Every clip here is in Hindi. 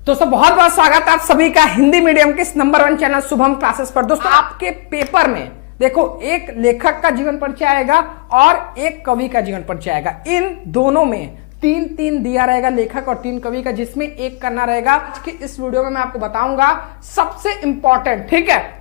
दोस्तों बहुत बहुत स्वागत है आप सभी का हिंदी मीडियम के इस नंबर 1 चैनल शुभम क्लासेस पर। दोस्तों आपके पेपर में देखो एक लेखक का जीवन परिचय आएगा और एक कवि का जीवन परिचय आएगा। इन दोनों में तीन तीन दिया रहेगा, लेखक और 3 कवि का, जिसमें एक करना रहेगा। आज की इस वीडियो में मैं आपको बताऊंगा सबसे इंपॉर्टेंट, ठीक है,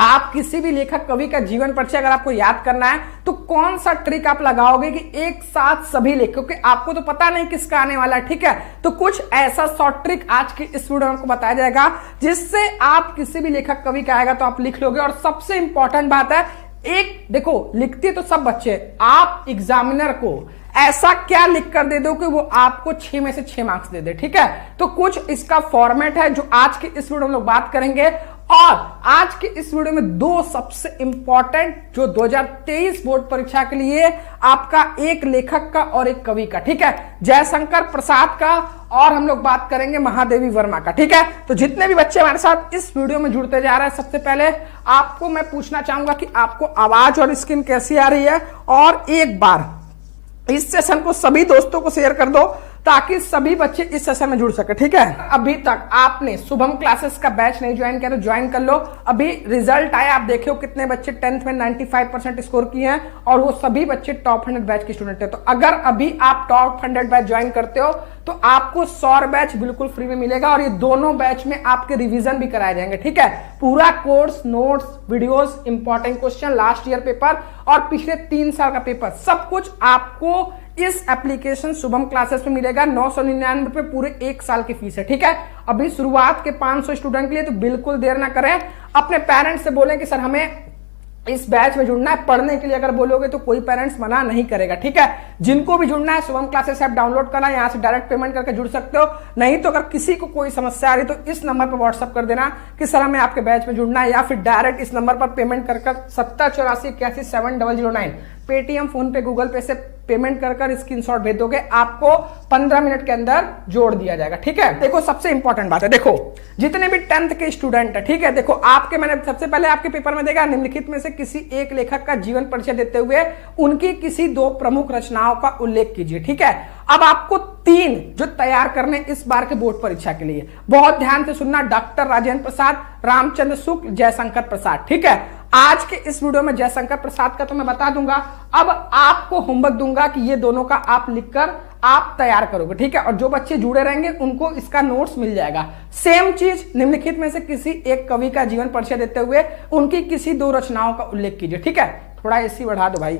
आप किसी भी लेखक कवि का जीवन परिचय अगर आपको याद करना है तो कौन सा ट्रिक आप लगाओगे कि एक साथ सभी लेख, क्योंकि आपको तो पता नहीं किसका आने वाला है, ठीक है। तो कुछ ऐसा शॉर्ट ट्रिक आज की इस वीडियो में आपको बताया जाएगा जिससे आप किसी भी लेखक कवि का आएगा तो आप लिख लोगे। और सबसे इंपॉर्टेंट बात है, एक देखो लिखते तो सब बच्चे, आप एग्जामिनर को ऐसा क्या लिख कर दे दो कि वो आपको 6 में से 6 मार्क्स दे दे, ठीक है। तो कुछ इसका फॉर्मेट है जो आज की इस वीडियो में लोग बात करेंगे। और आज की इस वीडियो में 2 सबसे इंपॉर्टेंट जो 2023 बोर्ड परीक्षा के लिए आपका, एक लेखक का और एक कवि का, ठीक है, जयशंकर प्रसाद का, और हम लोग बात करेंगे महादेवी वर्मा का, ठीक है। तो जितने भी बच्चे हमारे साथ इस वीडियो में जुड़ते जा रहे हैं, सबसे पहले आपको मैं पूछना चाहूंगा कि आपको आवाज और स्क्रीन कैसी आ रही है, और एक बार इस सेशन को सभी दोस्तों को शेयर कर दो ताकि सभी बच्चे इस सेशन में जुड़ सके, ठीक है। अभी तक आपने शुभम क्लासेस का बैच नहीं ज्वाइन किया तो ज्वाइन कर लो। अभी रिजल्ट आया, आप देखो कितने बच्चे 10th में 95% स्कोर किए हैं, और वो सभी बच्चे टॉप 100 बैच के स्टूडेंट है। तो अगर अभी आप टॉप 100 बैच ज्वाइन करते हो तो आपको 100 बैच बिल्कुल फ्री में मिलेगा, और ये दोनों बैच में आपके रिवीजन भी कराए जाएंगे, ठीक है। पूरा course, notes, videos, important question, last year paper और पिछले 3 साल का पेपर, सब कुछ आपको इस एप्लीकेशन शुभम क्लासेस में मिलेगा। 999 रुपए पूरे 1 साल की फीस है, ठीक है। अभी शुरुआत के 500 स्टूडेंट के लिए, तो बिल्कुल देर ना करें, अपने पेरेंट्स से बोलें कि सर हमें इस बैच में जुड़ना है। पढ़ने के लिए अगर बोलोगे तो कोई पेरेंट्स मना नहीं करेगा, ठीक है। जिनको भी जुड़ना है शुभम क्लासेस ऐप डाउनलोड करना, यहां से डायरेक्ट पेमेंट करके जुड़ सकते हो। नहीं तो अगर किसी को कोई समस्या आ रही तो इस नंबर पर व्हाट्सअप कर देना कि सर हमें आपके बैच में जुड़ना है, या फिर डायरेक्ट इस नंबर पर पेमेंट कर 7084817009 पेटीएम, फोन पे, गूगल पे से पेमेंट कर स्क्रीनशॉट भेज दोगे, आपको 15 मिनट के अंदर जोड़ दिया जाएगा, ठीक है। देखो सबसे इंपॉर्टेंट बात है, देखो जितने भी 10th के स्टूडेंट है, ठीक है, देखो आपके, मैंने सबसे पहले आपके पेपर में देखा निम्नलिखित में से किसी एक लेखक का जीवन परिचय देते हुए उनकी किसी 2 प्रमुख रचनाओं का उल्लेख कीजिए, ठीक है। अब आपको 3 जो तैयार करने इस बार के बोर्ड परीक्षा के लिए, बहुत ध्यान से सुनना, डॉक्टर राजेंद्र प्रसाद, रामचंद्र शुक्ल, जयशंकर प्रसाद, ठीक है। आज के इस वीडियो में जयशंकर प्रसाद का तो मैं बता दूंगा, अब आपको होमवर्क दूंगा कि ये दोनों का आप लिखकर आप तैयार करोगे, ठीक है। और जो बच्चे जुड़े रहेंगे उनको इसका नोट्स मिल जाएगा। सेम चीज, निम्नलिखित में से किसी एक कवि का जीवन परिचय देते हुए उनकी किसी 2 रचनाओं का उल्लेख कीजिए, ठीक है। थोड़ा एसी बढ़ा दो भाई,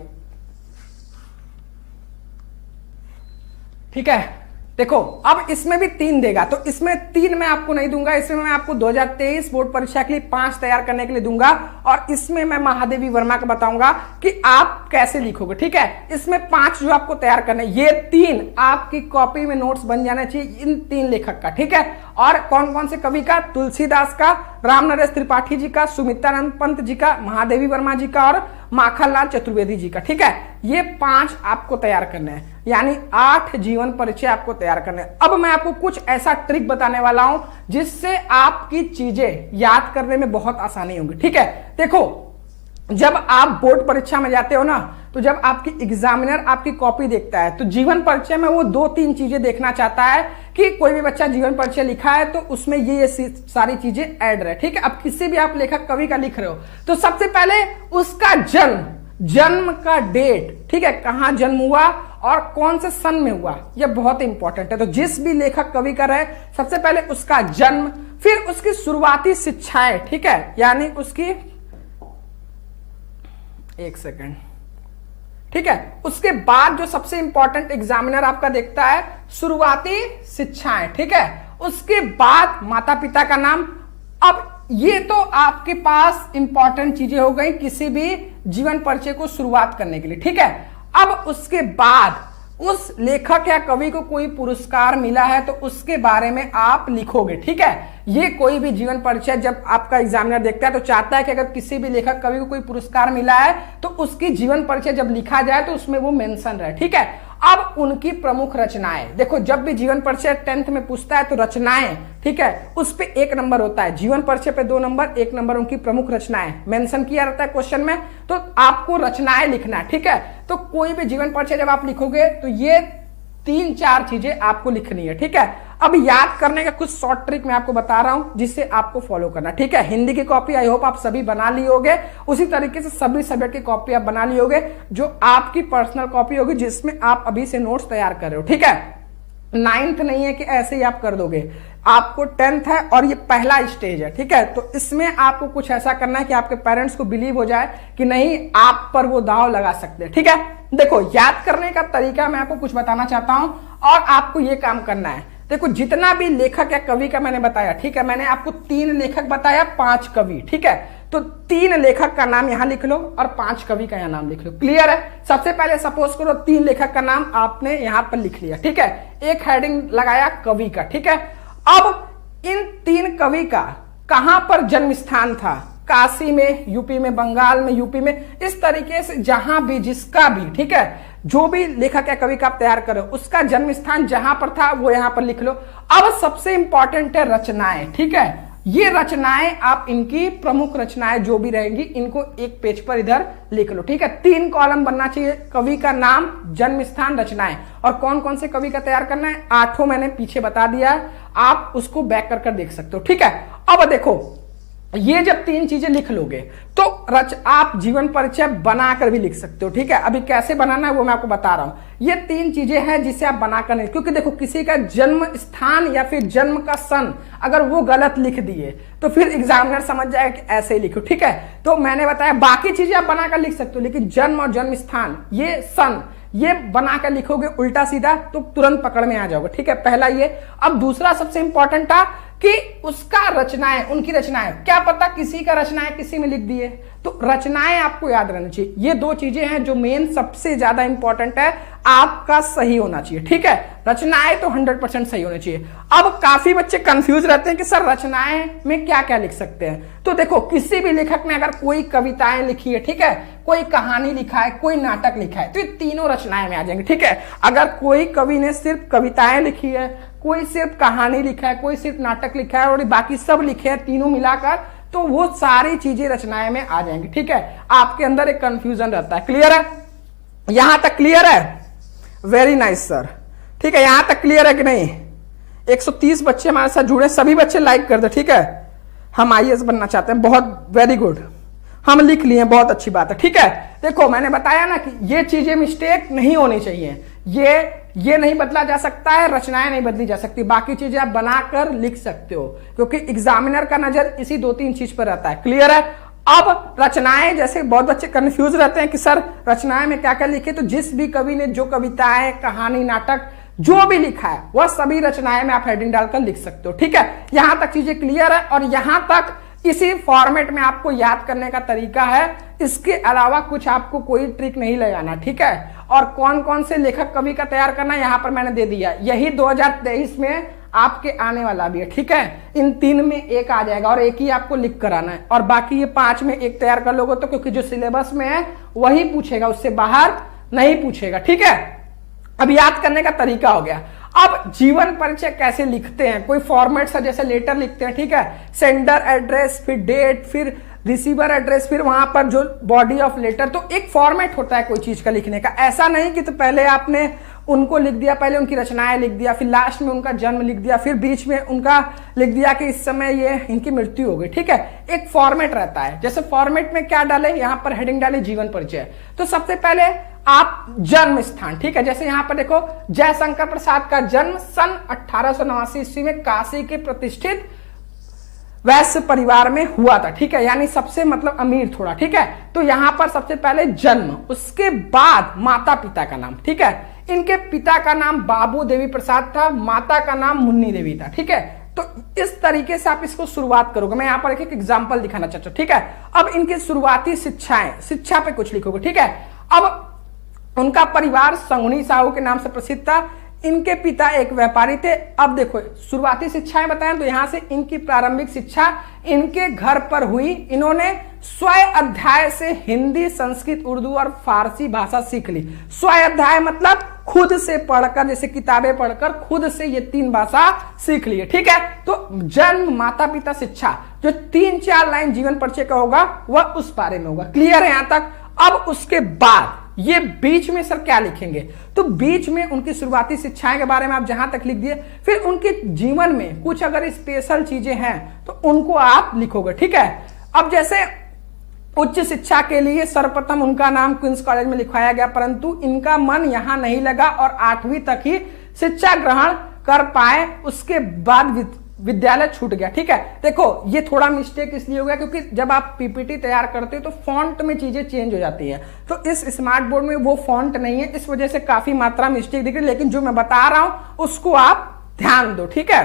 ठीक है। देखो अब इसमें भी 3 देगा, तो इसमें 3 मैं आपको नहीं दूंगा, इसमें मैं आपको 2023 बोर्ड परीक्षा के लिए 5 तैयार करने के लिए दूंगा, और इसमें मैं महादेवी वर्मा का बताऊंगा कि आप कैसे लिखोगे, ठीक है। इसमें 5 जो आपको तैयार करने, ये 3 आपकी कॉपी में नोट्स बन जाना चाहिए इन 3 लेखक का, ठीक है। और कौन कौन से कवि का, तुलसीदास का, राम नरेश त्रिपाठी जी का, सुमित्रानंद पंत जी का, महादेवी वर्मा जी का और माखनलाल चतुर्वेदी जी का, ठीक है। ये 5 आपको तैयार करने हैं, यानी 8 जीवन परिचय आपको तैयार करने हैं। अब मैं आपको कुछ ऐसा ट्रिक बताने वाला हूं जिससे आपकी चीजें याद करने में बहुत आसानी होगी, ठीक है। देखो जब आप बोर्ड परीक्षा में जाते हो ना, तो जब आपकी एग्जामिनर आपकी कॉपी देखता है तो जीवन परिचय में वो 2-3 चीजें देखना चाहता है कि कोई भी बच्चा जीवन परिचय लिखा है तो उसमें ये सारी चीजें ऐड रहे, ठीक है। अब किसी भी आप लेखक कवि का लिख रहे हो तो सबसे पहले उसका जन्म का डेट, ठीक है, कहां जन्म हुआ और कौन से सन में हुआ, यह बहुत इंपॉर्टेंट है। तो जिस भी लेखक कवि का रहे, सबसे पहले उसका जन्म, फिर उसकी शुरुआती शिक्षाएं, ठीक है, यानी उसकी, एक सेकंड, ठीक है। उसके बाद जो सबसे इंपॉर्टेंट एग्जामिनर आपका देखता है, शुरुआती शिक्षाएं, ठीक है। उसके बाद माता पिता का नाम। अब ये तो आपके पास इंपॉर्टेंट चीजें हो गई किसी भी जीवन परिचय को शुरुआत करने के लिए, ठीक है। अब उसके बाद उस लेखक या कवि को कोई पुरस्कार मिला है तो उसके बारे में आप लिखोगे, ठीक है। ये कोई भी जीवन परिचय जब आपका एग्जामिनर देखता है तो चाहता है कि अगर किसी भी लेखक कवि को कोई पुरस्कार मिला है तो उसकी जीवन परिचय जब लिखा जाए तो उसमें वो मेंशन रहे, ठीक है। अब उनकी प्रमुख रचनाएं, देखो जब भी जीवन परिचय 10th में पूछता है तो रचनाएं, ठीक है, उस पे 1 नंबर होता है, जीवन परिचय पे 2 नंबर, 1 नंबर उनकी प्रमुख रचनाएं मेंशन किया रहता है क्वेश्चन में, तो आपको रचनाएं लिखना है, ठीक है। तो कोई भी जीवन परिचय जब आप लिखोगे तो ये 3-4 चीजें आपको लिखनी है, ठीक है। अब याद करने का कुछ शॉर्ट ट्रिक मैं आपको बता रहा हूं जिससे आपको फॉलो करना, ठीक है। हिंदी की कॉपी आई होप आप सभी बना ली होगे, उसी तरीके से सभी सब्जेक्ट की कॉपी आप बना ली होगे जो आपकी पर्सनल कॉपी होगी जिसमें आप अभी से नोट्स तैयार कर रहे हो, ठीक है। 9th नहीं है कि ऐसे ही आप कर दोगे, आपको 10th है और ये पहला स्टेज है, ठीक है। तो इसमें आपको कुछ ऐसा करना है कि आपके पेरेंट्स को बिलीव हो जाए कि नहीं आप पर वो दाव लगा सकते हैं, ठीक है। देखो याद करने का तरीका मैं आपको कुछ बताना चाहता हूं और आपको ये काम करना है। देखो जितना भी लेखक या कवि का मैंने बताया, ठीक है, मैंने आपको 3 लेखक बताया, 5 कवि, ठीक है। तो 3 लेखक का नाम यहां लिख लो और 5 कवि का यहां नाम लिख लो, क्लियर है। सबसे पहले सपोज करो 3 लेखक का नाम आपने यहां पर लिख लिया, ठीक है, एक हेडिंग लगाया कवि का, ठीक है। अब इन 3 कवि का कहां पर जन्म स्थान था, काशी में, यूपी में, बंगाल में, यूपी में, इस तरीके से जहां भी जिसका भी, ठीक है, जो भी लेखक या कवि का आप तैयार करो उसका जन्म स्थान जहां पर था वो यहां पर लिख लो। अब सबसे इंपॉर्टेंट है रचनाएं, ठीक है। ये रचनाएं आप इनकी प्रमुख रचनाएं जो भी रहेंगी इनको एक पेज पर इधर लिख लो, ठीक है। 3 कॉलम बनना चाहिए, कवि का नाम, जन्म स्थान, रचनाएं। और कौन कौन से कवि का तैयार करना है 8 मैंने पीछे बता दिया है, आप उसको बैक कर देख सकते हो, ठीक है। अब देखो ये जब 3 चीजें लिख लोगे तो आप जीवन परिचय बनाकर भी लिख सकते हो, ठीक है। अभी कैसे बनाना है वो मैं आपको बता रहा हूं। ये 3 चीजें हैं जिसे आप बनाकर नहीं, क्योंकि देखो किसी का जन्म स्थान या फिर जन्म का सन अगर वो गलत लिख दिए तो फिर एग्जामिनर समझ जाएगा कि ऐसे ही लिखो, ठीक है। तो मैंने बताया बाकी चीजें आप बनाकर लिख सकते हो, लेकिन जन्म और जन्म स्थान, ये सन, ये बनाकर लिखोगे उल्टा सीधा तो तुरंत पकड़ में आ जाओगे, ठीक है। पहला ये। अब दूसरा सबसे इंपॉर्टेंट था कि उसका रचनाएं, उनकी रचनाएं, क्या पता किसी का रचनाएं किसी में लिख दिए, तो रचनाएं आपको याद रहनी चाहिए। ये 2 चीजें हैं जो मेन सबसे ज्यादा इंपॉर्टेंट है, आपका सही होना चाहिए, ठीक है। रचनाएं तो 100% सही होनी चाहिए। अब काफी बच्चे कंफ्यूज रहते हैं कि सर रचनाएं में क्या क्या लिख सकते हैं। तो देखो किसी भी लेखक ने अगर कोई कविताएं लिखी है, ठीक है, कोई कहानी लिखा है, कोई नाटक लिखा है, तो ये तीनों रचनाएं में आ जाएंगे, ठीक है। अगर कोई कवि ने सिर्फ कविताएं लिखी है, कोई सिर्फ कहानी लिखा है, कोई सिर्फ नाटक लिखा है और बाकी सब लिखे हैं तीनों मिलाकर, तो वो सारी चीजें रचनाएं में आ जाएंगी, ठीक है। आपके अंदर एक कंफ्यूजन रहता है, क्लियर है, यहां तक क्लियर है? वेरी नाइस सर, ठीक है। यहां तक क्लियर है कि नहीं? 130 बच्चे हमारे साथ जुड़े, सभी बच्चे लाइक कर दो, ठीक है। हम IAS बनना चाहते हैं, बहुत वेरी गुड, हम लिख लिए, बहुत अच्छी बात है, ठीक है। देखो मैंने बताया ना कि ये चीजें मिस्टेक नहीं होनी चाहिए, ये नहीं बदला जा सकता है, रचनाएं नहीं बदली जा सकती, बाकी चीजें आप बनाकर लिख सकते हो, क्योंकि एग्जामिनर का नजर इसी 2-3 चीज पर रहता है, क्लियर है। अब रचनाएं, जैसे बहुत बच्चे कंफ्यूज रहते हैं कि सर रचनाएं में क्या क्या लिखे, तो जिस भी कवि ने जो कविताएं, कहानी, नाटक जो भी लिखा है वह सभी रचनाएं में आप हेडिंग डालकर लिख सकते हो, ठीक है। यहां तक चीजें क्लियर है और यहां तक इसी फॉर्मेट में आपको याद करने का तरीका है, इसके अलावा कुछ आपको कोई ट्रिक नहीं लगाना, ठीक है। और कौन कौन से लेखक कवि का तैयार करना यहां पर मैंने दे दिया, यही 2023 में आपके आने वाला भी है, ठीक है। इन 3 में एक आ जाएगा और एक ही आपको लिख कर आना है, और बाकी ये 5 में एक तैयार कर लोगे तो, क्योंकि जो सिलेबस में है वही पूछेगा, उससे बाहर नहीं पूछेगा, ठीक है। अब याद करने का तरीका हो गया। अब जीवन परिचय कैसे लिखते हैं, कोई फॉर्मेट सा जैसे लेटर लिखते हैं, ठीक है, सेंडर एड्रेस, फिर डेट, फिर रिसीवर एड्रेस, फिर वहां पर जो बॉडी ऑफ लेटर, तो एक फॉर्मेट होता है कोई चीज का लिखने का। ऐसा नहीं कि तो पहले आपने उनको लिख दिया, पहले उनकी रचनाएं लिख दिया, फिर लास्ट में उनका जन्म लिख दिया, फिर बीच में उनका लिख दिया कि इस समय ये इनकी मृत्यु हो गई, ठीक है। एक फॉर्मेट रहता है, जैसे फॉर्मेट में क्या डाले, यहां पर हेडिंग डाले जीवन परिचय। तो सबसे पहले आप जन्म स्थान, ठीक है, जैसे यहां पर देखो जयशंकर प्रसाद का जन्म सन 1889 ईस्वी में काशी के प्रतिष्ठित वैश्य परिवार में हुआ था, ठीक है, यानी सबसे मतलब अमीर थोड़ा, ठीक है। तो यहां पर सबसे पहले जन्म, उसके बाद माता पिता का नाम, ठीक है। इनके पिता का नाम बाबू देवी प्रसाद था, माता का नाम मुन्नी देवी था, ठीक है। तो इस तरीके से आप इसको शुरुआत करोगे। मैं यहां पर एक एग्जांपल दिखाना चाहता हूं, ठीक है। अब इनकी शुरुआती शिक्षाएं, शिक्षा पे कुछ लिखोगे, ठीक है। अब उनका परिवार संगुनी साहू के नाम से प्रसिद्ध था, इनके पिता एक व्यापारी थे। अब देखो शुरुआती शिक्षाएं बताएं तो यहां से इनकी प्रारंभिक शिक्षा इनके घर पर हुई। इन्होंने स्वयं अध्याय से हिंदी, संस्कृत, उर्दू और फारसी भाषा सीख ली। स्वयं अध्याय मतलब खुद से पढ़कर, जैसे किताबें पढ़कर खुद से ये 3 भाषा सीख लिए, ठीक है। तो जन्म, माता पिता, शिक्षा, जो 3-4 लाइन जीवन परिचय का होगा वह उस बारे में होगा, क्लियर है यहां तक। अब उसके बाद ये बीच में सर क्या लिखेंगे, तो बीच में उनकी शुरुआती शिक्षाएं के बारे में आप जहां तक लिख दिए, फिर उनके जीवन में कुछ अगर स्पेशल चीजें हैं तो उनको आप लिखोगे। ठीक है, अब जैसे उच्च शिक्षा के लिए सर्वप्रथम उनका नाम क्वींस कॉलेज में लिखवाया गया, परंतु इनका मन यहां नहीं लगा और 8वीं तक ही शिक्षा ग्रहण कर पाए, उसके बाद विद्यालय छूट गया। ठीक है, देखो ये थोड़ा मिस्टेक इसलिए हो गया क्योंकि जब आप पीपीटी तैयार करते हो तो फॉन्ट में चीजें चेंज हो जाती है, तो इस स्मार्ट बोर्ड में वो फॉन्ट नहीं है, इस वजह से काफी मात्रा में मिस्टेक दिख रही है, लेकिन जो मैं बता रहा हूं उसको आप ध्यान दो। ठीक है,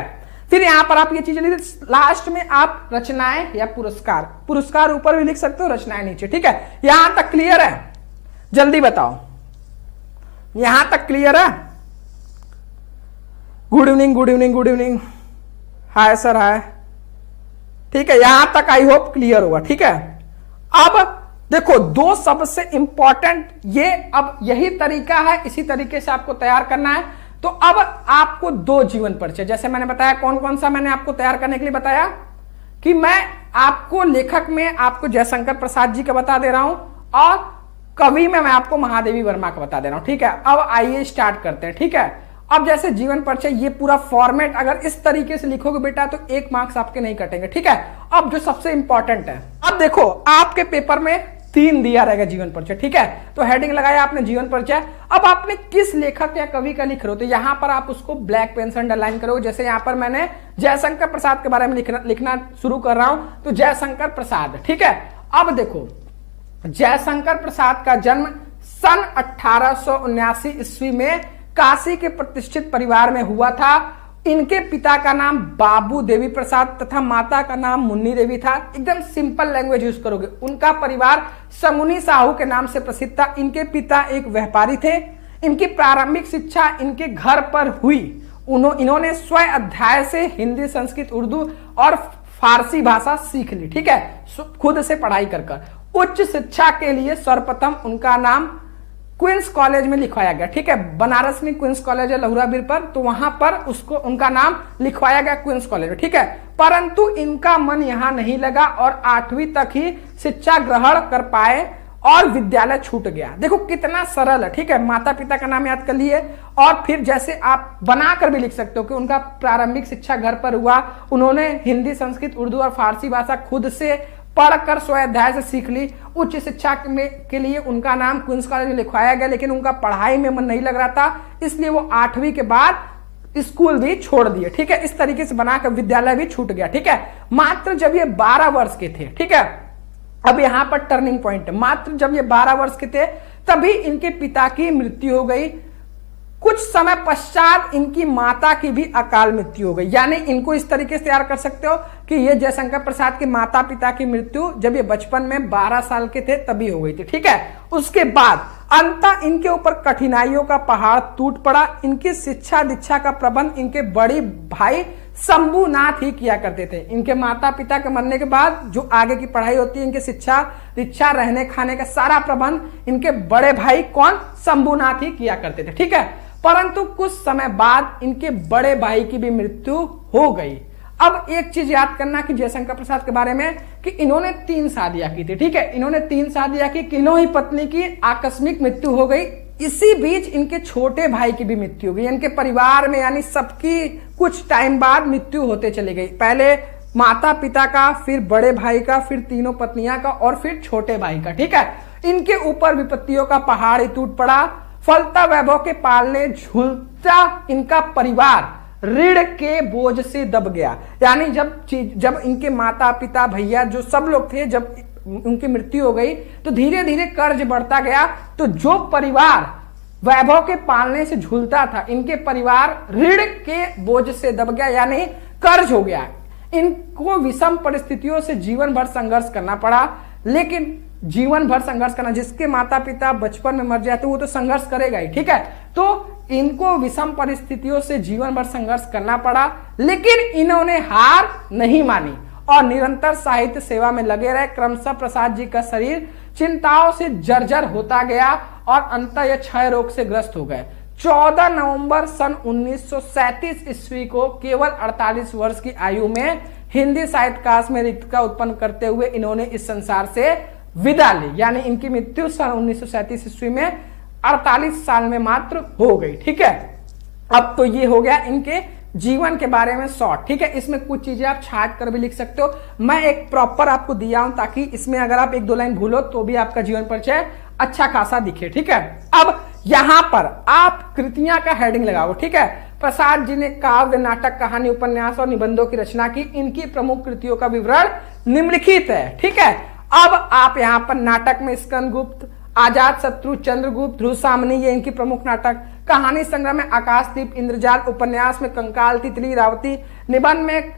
फिर यहां पर आप ये चीजें लिख, लास्ट में आप रचनाएं या पुरस्कार, पुरस्कार ऊपर भी लिख सकते हो, रचनाएं नीचे। ठीक है, यहां तक क्लियर है? जल्दी बताओ, यहां तक क्लियर है? Good evening, good evening, good evening, hi sir, hi. ठीक है, यहां तक आई होप क्लियर होगा। ठीक है, अब देखो दो सबसे इंपॉर्टेंट, ये अब यही तरीका है, इसी तरीके से आपको तैयार करना है। तो अब आपको 2 जीवन परिचय, जैसे मैंने बताया कौन कौन सा मैंने आपको तैयार करने के लिए बताया कि मैं आपको लेखक में आपको जयशंकर प्रसाद जी का बता दे रहा हूं और कवि में मैं आपको महादेवी वर्मा का बता दे रहा हूं। ठीक है, अब आइए स्टार्ट करते हैं। ठीक है, अब जैसे जीवन परिचय, ये पूरा फॉर्मेट अगर इस तरीके से लिखोगे बेटा तो 1 मार्क्स आपके नहीं कटेंगे। ठीक है, अब जो सबसे इंपॉर्टेंट है, अब देखो आपके पेपर में 3 दिया रहेगा जीवन परिचय। ठीक है, तो हेडिंग लगाया आपने जीवन परिचय, अब आपने किस लेखक या कवि का लिख रहे हो तो यहां पर आप उसको ब्लैक पेन से अंडरलाइन करोगे। जैसे यहां पर मैंने जयशंकर प्रसाद के बारे में लिखना शुरू कर रहा हूं, तो जयशंकर प्रसाद। ठीक है, अब देखो जयशंकर प्रसाद का जन्म सन 1879 ईस्वी में काशी के प्रतिष्ठित परिवार में हुआ था। इनके पिता का नाम बाबू देवी प्रसाद तथा माता का नाम मुन्नी देवी था। एकदम सिंपल लैंग्वेज यूज करोगे। उनका परिवार समुनी साहू के नाम से प्रसिद्ध था। इनके पिता एक व्यापारी थे। इनकी प्रारंभिक शिक्षा इनके घर पर हुई। इन्होंने स्वयं अध्याय से हिंदी, संस्कृत, उर्दू और फारसी भाषा सीख ली। ठीक है, खुद से पढ़ाई कर। उच्च शिक्षा के लिए सर्वप्रथम उनका नाम क्वींस कॉलेज में लिखवाया गया। ठीक है, बनारस में क्वींस कॉलेज है लहुराबीर पर, तो वहां पर उसको उनका नाम लिखवाया गया क्वींस कॉलेज में। ठीक है, परंतु इनका मन यहां नहीं लगा और 8वीं तक ही शिक्षा ग्रहण कर पाए और विद्यालय छूट गया। देखो कितना सरल है। ठीक है, माता पिता का नाम याद कर लिए और फिर जैसे आप बनाकर भी लिख सकते हो कि उनका प्रारंभिक शिक्षा घर पर हुआ, उन्होंने हिंदी, संस्कृत, उर्दू और फारसी भाषा खुद से पढ़कर स्वाध्याय से सीख ली। उच्च शिक्षा के लिए उनका नाम क्वींस कॉलेज में लिखवाया गया, लेकिन उनका पढ़ाई में मन नहीं लग रहा था, इसलिए वो 8वीं के बाद स्कूल भी छोड़ दिए। ठीक है, इस तरीके से बनाकर विद्यालय भी छूट गया। ठीक है, मात्र जब ये 12 वर्ष के थे। ठीक है, अब यहां पर टर्निंग पॉइंट है। मात्र जब ये 12 वर्ष के थे तभी इनके पिता की मृत्यु हो गई। कुछ समय पश्चात इनकी माता की भी अकाल मृत्यु हो गई। यानी इनको इस तरीके से तैयार कर सकते हो कि ये जयशंकर प्रसाद के माता पिता की मृत्यु जब ये बचपन में 12 साल के थे तभी हो गई थी। ठीक है, उसके बाद अंततः इनके ऊपर कठिनाइयों का पहाड़ टूट पड़ा। इनकी शिक्षा दीक्षा का प्रबंध इनके बड़े भाई शंभुनाथ ही किया करते थे। इनके माता पिता के मरने के बाद जो आगे की पढ़ाई होती है, इनके शिक्षा दीक्षा, रहने खाने का सारा प्रबंध इनके बड़े भाई कौन, शंभुनाथ ही किया करते थे। ठीक है, परंतु कुछ समय बाद इनके बड़े भाई की भी मृत्यु हो गई। अब एक चीज याद करना कि जयशंकर प्रसाद के बारे में कि इन्होंने 3 शादियां की थी। ठीक है, इन्होंने 3 शादियां की, तीनों ही पत्नी की आकस्मिक मृत्यु हो गई। इसी बीच इनके छोटे भाई की भी मृत्यु हो गई। इनके परिवार में यानी सबकी कुछ टाइम बाद मृत्यु होते चली गई। पहले माता पिता का, फिर बड़े भाई का, फिर तीनों पत्नियां का और फिर छोटे भाई का। ठीक है, इनके ऊपर विपत्तियों का पहाड़ ही टूट पड़ा। फलता वैभव के पालने झूलता इनका परिवार ऋण के बोझ से दब गया। यानी जब इनके माता पिता भैया जो सब लोग थे, जब उनकी मृत्यु हो गई तो धीरे धीरे कर्ज बढ़ता गया। तो जो परिवार वैभव के पालने से झूलता था, इनके परिवार ऋण के बोझ से दब गया, यानी कर्ज हो गया। इनको विषम परिस्थितियों से जीवन भर संघर्ष करना पड़ा। लेकिन जीवन भर संघर्ष करना, जिसके माता पिता बचपन में मर जाते वो तो संघर्ष करेगा ही। ठीक है, तो इनको विषम परिस्थितियों से जीवन भर संघर्ष करना पड़ा, लेकिन इन्होंने हार नहीं मानी और निरंतर साहित्य सेवा में लगे रहे। क्रमशः प्रसाद जी का शरीर चिंताओं से जर्जर होता गया और अंततः यह क्षय रोग से ग्रस्त हो गए। 14 नवंबर सन 1937 ईस्वी को केवल 48 वर्ष की आयु में हिंदी साहित्यकाश में रिक्तता उत्पन्न करते हुए इन्होंने इस संसार से विदा ली, यानी इनकी मृत्यु सन 1937 ईस्वी में 48 साल में मात्र हो गई। ठीक है, अब तो ये हो गया इनके जीवन के बारे में शॉर्ट। ठीक है, इसमें कुछ चीजें आप छाट कर भी लिख सकते हो, मैं एक प्रॉपर आपको दिया हूं ताकि इसमें अगर आप 1-2 लाइन भूलो तो भी आपका जीवन परिचय अच्छा खासा दिखे। ठीक है, अब यहां पर आप कृतियां का हेडिंग लगाओ। ठीक है, प्रसाद जी ने काव्य, नाटक, कहानी, उपन्यास और निबंधों की रचना की। इनकी प्रमुख कृतियों का विवरण निम्नलिखित है। ठीक है, अब आप यहां पर नाटक में स्कंदगुप्त, आजाद शत्रु, चंद्रगुप्त, ध्रुव सामनी, ये इनकी प्रमुख नाटक। कहानी संग्रह में आकाशदीप, इंद्रजाल, उपन्यास में कंकाल, तितली, रावती, निबंध में,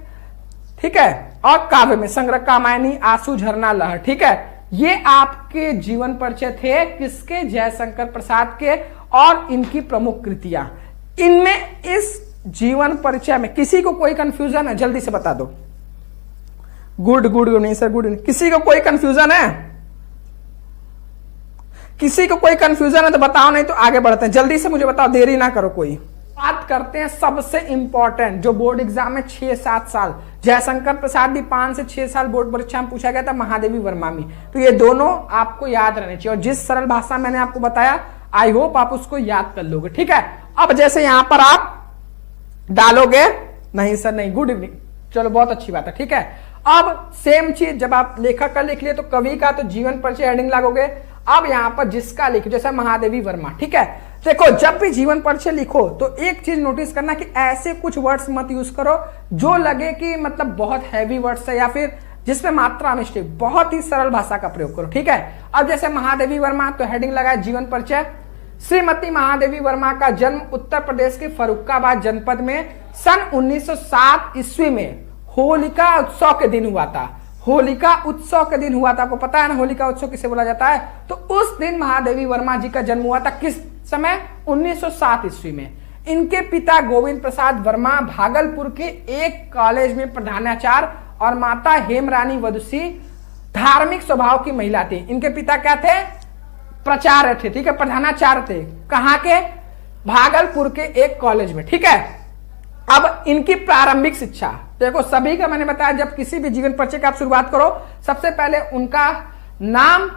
ठीक है, और काव्य में संग्रह कामायनी, आंसू, झरना, लहर। ठीक है, ये आपके जीवन परिचय थे किसके? जयशंकर प्रसाद के, और इनकी प्रमुख कृतियां। इनमें इस जीवन परिचय में किसी को कोई कंफ्यूजन है? जल्दी से बता दो। गुड गुड नहीं सर, गुड। किसी को कोई कंफ्यूजन है? किसी को कोई कंफ्यूजन है तो बताओ, नहीं तो आगे बढ़ते हैं। जल्दी से मुझे बताओ, देरी ना करो कोई। बात करते हैं सबसे इंपॉर्टेंट, जो बोर्ड एग्जाम में 6-7 साल, जयशंकर प्रसाद भी 5 से 6 साल बोर्ड परीक्षा में पूछा गया था, महादेवी वर्मा भी। तो ये दोनों आपको याद रहने चाहिए, और जिस सरल भाषा मैंने आपको बताया आई होप आप उसको याद कर लोगे। ठीक है, अब जैसे यहां पर आप डालोगे, नहीं सर नहीं, गुड इवनिंग, चलो बहुत अच्छी बात है। ठीक है, अब सेम चीज जब आप लेखक का लिख लिए तो कवि का तो जीवन परिचय हेडिंग लागोगे। अब यहां पर जिसका लिखो, जैसे महादेवी वर्मा। ठीक है, देखो जब भी जीवन परिचय लिखो तो एक चीज नोटिस करना कि ऐसे कुछ वर्ड्स मत यूज करो जो लगे कि मतलब बहुत हैवी वर्ड्स है या फिर जिसमें मात्रा मिस्टेक, बहुत ही सरल भाषा का प्रयोग करो। ठीक है, अब जैसे महादेवी वर्मा तो हेडिंग लगाए जीवन परिचय। श्रीमती महादेवी वर्मा का जन्म उत्तर प्रदेश के फर्रुखाबाद जनपद में सन 1907 ईस्वी में होलिका उत्सव के दिन हुआ था। होलिका उत्सव के दिन हुआ था, आपको पता है ना होलिका उत्सव किसे बोला जाता है? तो उस दिन महादेवी वर्मा जी का जन्म हुआ था। किस समय? 1907 ईस्वी में। इनके पिता गोविंद प्रसाद वर्मा भागलपुर के एक कॉलेज में प्रधानाचार्य और माता हेमरानी वदुसी धार्मिक स्वभाव की महिला थी। इनके पिता क्या थे? प्राचार्य थे। ठीक है, प्रधानाचार्य थे। कहां के? भागलपुर के एक कॉलेज में। ठीक है, अब इनकी प्रारंभिक शिक्षा देखो, सभी का मैंने बताया जब किसी भी जीवन परिचय का आप शुरुआत करो सबसे पहले उनका नाम,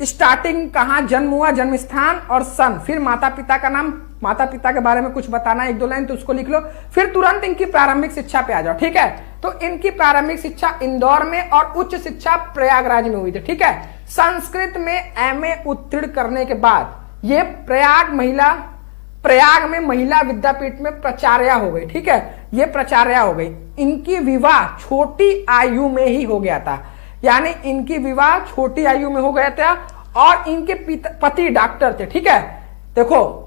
स्टार्टिंग कहां जन्म हुआ, जन्म स्थान और सन, फिर माता पिता का नाम, माता पिता के बारे में कुछ बताना 1-2 लाइन तो उसको लिख लो, फिर तुरंत इनकी प्रारंभिक शिक्षा पे आ जाओ। ठीक है, तो इनकी प्रारंभिक शिक्षा इंदौर में और उच्च शिक्षा प्रयागराज में हुई थी। ठीक है, संस्कृत में MA उत्तीर्ण करने के बाद ये प्रयाग में महिला विद्यापीठ में प्राचार्य हो गई। ठीक है, ये प्राचार्य हो गई। इनकी विवाह छोटी आयु में ही हो गया था, यानी इनकी विवाह छोटी आयु में हो गया था, और इनके पति डॉक्टर थे। ठीक है, देखो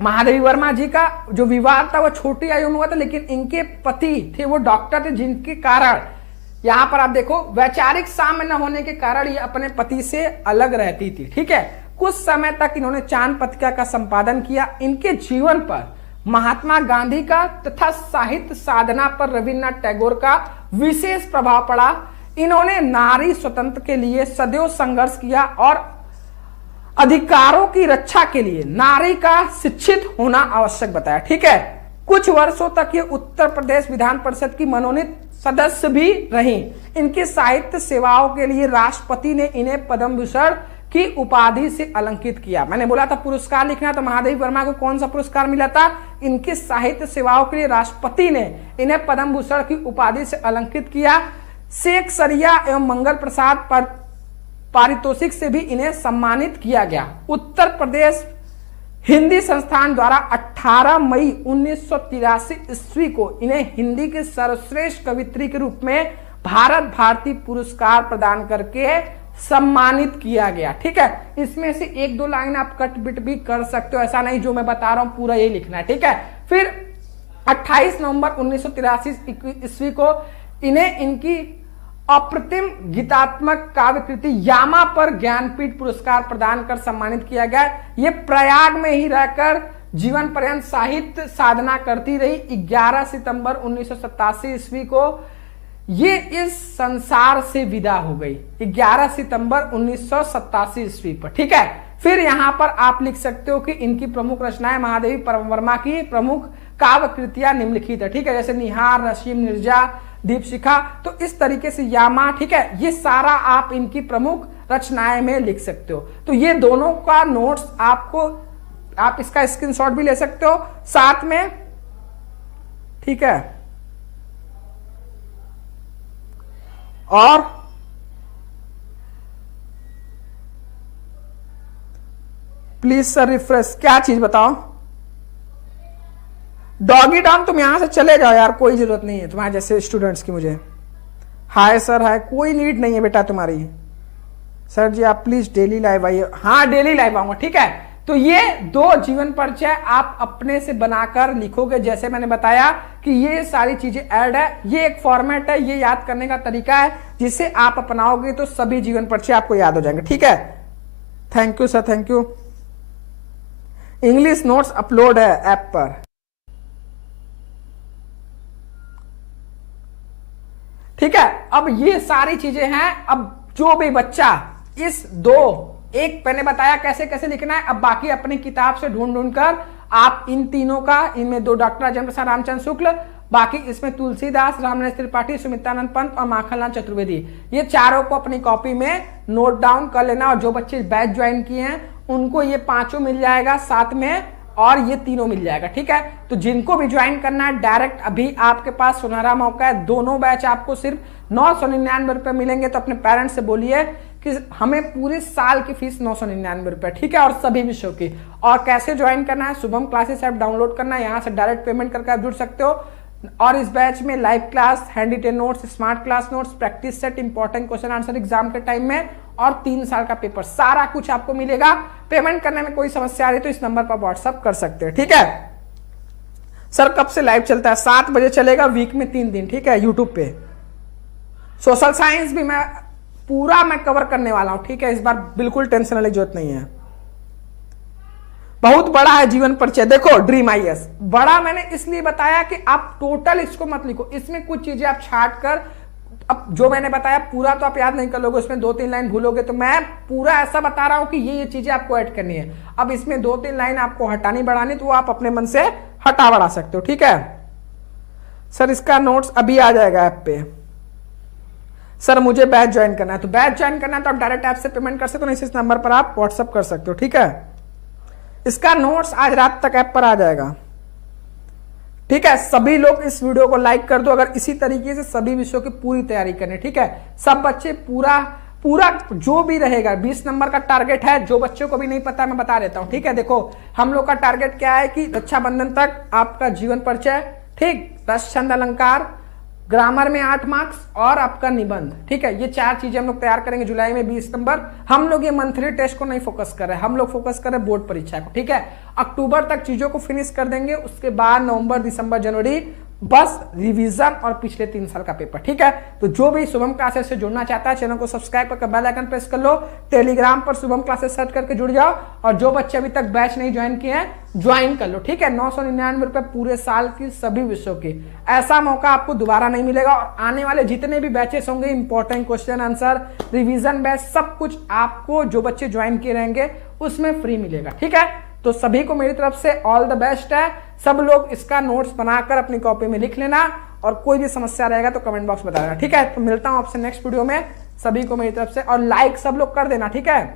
महादेवी वर्मा जी का जो विवाह था वो छोटी आयु में हुआ था, लेकिन इनके पति थे वो डॉक्टर थे, जिनके कारण यहां पर आप देखो वैचारिक साम्य न होने के कारण ये अपने पति से अलग रहती थी। ठीक है, कुछ समय तक इन्होंने चांद पत्रिका का संपादन किया। इनके जीवन पर महात्मा गांधी का तथा साहित्य साधना पर रविन्द्रनाथ टैगोर का विशेष प्रभाव पड़ा। इन्होंने नारी स्वतंत्र के लिए सदैव संघर्ष किया और अधिकारों की रक्षा के लिए नारी का शिक्षित होना आवश्यक बताया। ठीक है, कुछ वर्षों तक ये उत्तर प्रदेश विधान परिषद की मनोनीत सदस्य भी रही। इनकी साहित्य सेवाओं के लिए राष्ट्रपति ने इन्हें पद्म भूषण की उपाधि से अलंकृत किया। मैंने बोला था पुरस्कार लिखना, तो महादेवी वर्मा को कौन सा पुरस्कार मिला था? इनकी साहित्य सेवाओं के लिए राष्ट्रपति ने इन्हें पद्म भूषण की उपाधि से अलंकृत किया। शेख सरिया एवं मंगल प्रसाद पर पारितोषिक से भी इन्हें सम्मानित किया गया। उत्तर प्रदेश हिंदी संस्थान द्वारा 18 मई 1983 ईस्वी को इन्हें हिंदी के सर्वश्रेष्ठ कवित्री के रूप में भारत भारती पुरस्कार प्रदान करके सम्मानित किया गया। ठीक है, इसमें से 1-2 लाइन आप कट बिट भी कर सकते हो, ऐसा नहीं जो मैं बता रहा हूं पूरा ये लिखना है। ठीक है, फिर 28 नवंबर 1983 ईस्वी को इन्हें इनकी अप्रतिम गीतात्मक काव्य कृति यामा पर ज्ञानपीठ पुरस्कार प्रदान कर सम्मानित किया गया। ये प्रयाग में ही रहकर जीवन पर्यंत साहित्य साधना करती रही। 11 सितंबर 1987 ईस्वी को ये इस संसार से विदा हो गई, 11 सितंबर 1987 ईस्वी पर। ठीक है, फिर यहां पर आप लिख सकते हो कि इनकी प्रमुख रचनाएं महादेवी वर्मा की प्रमुख काव्य कृतियां निम्नलिखित है। ठीक है, जैसे निहार, नसीम, निर्जा, दीपशिखा, तो इस तरीके से यामा, ठीक है, ये सारा आप इनकी प्रमुख रचनाएं में लिख सकते हो। तो ये दोनों का नोट्स आपको, आप इसका स्क्रीनशॉट भी ले सकते हो साथ में, ठीक है। और प्लीज सर रिफ्रेश, क्या चीज बताओ? डॉगी डॉन तुम यहां से चले जाओ यार, कोई जरूरत नहीं है तुम्हारे जैसे स्टूडेंट्स की मुझे। हाय सर, हाय, कोई नीड नहीं है बेटा तुम्हारी। सर जी आप प्लीज डेली लाइव आइए। हाँ डेली लाइव आऊंगा, ठीक है। तो ये 2 जीवन परिचय आप अपने से बनाकर लिखोगे, जैसे मैंने बताया कि ये सारी चीजें ऐड है, ये एक फॉर्मेट है, ये याद करने का तरीका है जिसे आप अपनाओगे तो सभी जीवन परिचय आपको याद हो जाएंगे, ठीक है। Thank you sir, thank you. English notes upload है ऐप पर, ठीक है। अब ये सारी चीजें हैं। अब जो भी बच्चा इस 2, एक मैंने बताया कैसे कैसे लिखना है, अब बाकी अपनी किताब से ढूंढ ढूंढ कर आप इन तीनों का, इनमें 2 डॉक्टर राजेंद्र प्रसाद रामचंद्र शुक्ल, बाकी इसमें तुलसीदास, रामनरेश त्रिपाठी, सुमित्रानंद पंत और माखनलाल चतुर्वेदी, ये चारों को अपनी कॉपी में नोट डाउन कर लेना। और जो बच्चे बैच ज्वाइन किए हैं उनको ये 5 मिल जाएगा साथ में, और ये 3 मिल जाएगा, ठीक है। तो जिनको भी ज्वाइन करना है डायरेक्ट अभी आपके पास सुनहरा मौका है। दोनों बैच आपको सिर्फ 999 रुपए मिलेंगे। तो अपने पेरेंट्स से बोलिए कि हमें पूरे साल की फीस 999 रुपए, ठीक है, और सभी विषयों की। और कैसे ज्वाइन करना है, शुभम क्लासेस ऐप डाउनलोड करना है, यहाँ से डायरेक्ट पेमेंट करके आप जुड़ सकते हो। और इस बैच में live class, handy ten notes, smart class notes, practice set, important question answer exam के टाइम में, और 3 साल का पेपर, सारा कुछ आपको मिलेगा। पेमेंट करने में कोई समस्या आ रही तो इस नंबर पर व्हाट्सअप कर सकते हैं, ठीक है। सर कब से लाइव चलता है? 7 बजे चलेगा, वीक में 3 दिन, ठीक है, यूट्यूब पे। सोशल साइंस भी मैं पूरा कवर करने वाला हूं, ठीक है, इस बार बिल्कुल टेंशन वाली जरूरत नहीं है। बहुत बड़ा है जीवन परिचय। देखो ड्रीम आईएएस बड़ा मैंने इसलिए बताया कि आप टोटल इसको मत लिखो, इसमें कुछ चीजें आप छाट कर, अब जो मैंने बताया पूरा तो आप याद नहीं कर लोगे, उसमें 2-3 लाइन भूलोगे। तो मैं पूरा ऐसा बता रहा हूं कि ये चीजें आपको ऐड करनी है। अब इसमें 2-3 लाइन आपको हटानी बढ़ानी, तो वो आप अपने मन से हटा बढ़ा सकते हो, ठीक है। सर इसका नोट्स अभी आ जाएगा ऐप पे। सर मुझे बैच ज्वाइन करना है, तो बैच ज्वाइन करना है तो आप डायरेक्ट ऐप से पेमेंट कर सकते हो, नहीं इस नंबर पर आप व्हाट्सअप कर सकते हो, ठीक है। इसका नोट्स आज रात तक ऐप पर आ जाएगा, ठीक है। सभी लोग इस वीडियो को लाइक कर दो अगर इसी तरीके से सभी विषयों की पूरी तैयारी करनी, ठीक है। सब बच्चे पूरा जो भी रहेगा, 20 नंबर का टारगेट है। जो बच्चों को भी नहीं पता मैं बता देता हूं, ठीक है। देखो हम लोग का टारगेट क्या है कि रक्षाबंधन तक आपका जीवन परिचय, ठीक, रस छंद अलंकार, ग्रामर में 8 मार्क्स और आपका निबंध, ठीक है। ये 4 चीजें हम लोग तैयार करेंगे जुलाई में 20 नंबर। हम लोग ये मंथली टेस्ट को नहीं फोकस कर रहे हैं, हम लोग फोकस कर रहे हैं बोर्ड परीक्षा को, ठीक है। अक्टूबर तक चीजों को फिनिश कर देंगे, उसके बाद नवंबर, दिसंबर, जनवरी बस रिवीजन और पिछले 3 साल का पेपर, ठीक है। तो जो भी शुभम क्लासेस से जुड़ना चाहता है चैनल को सब्सक्राइब करके बेल आइकन प्रेस कर लो, टेलीग्राम पर शुभम क्लासेस सर्च करके जुड़ जाओ, और जो बच्चे अभी तक बैच नहीं ज्वाइन किए हैं ज्वाइन कर लो, ठीक है। 999 रुपए पूरे साल की सभी विषयों की, ऐसा मौका आपको दोबारा नहीं मिलेगा। और आने वाले जितने भी बैचेस होंगे, important question answer, revision batch, सब कुछ आपको जो बच्चे ज्वाइन किए रहेंगे उसमें फ्री मिलेगा, ठीक है। तो सभी को मेरी तरफ से ऑल द बेस्ट है। सब लोग इसका नोट्स बनाकर अपनी कॉपी में लिख लेना, और कोई भी समस्या रहेगा तो कमेंट बॉक्स में बता देना, ठीक है। तो मिलता हूं आपसे नेक्स्ट वीडियो में। सभी को मेरी तरफ से, और लाइक सब लोग कर देना, ठीक है।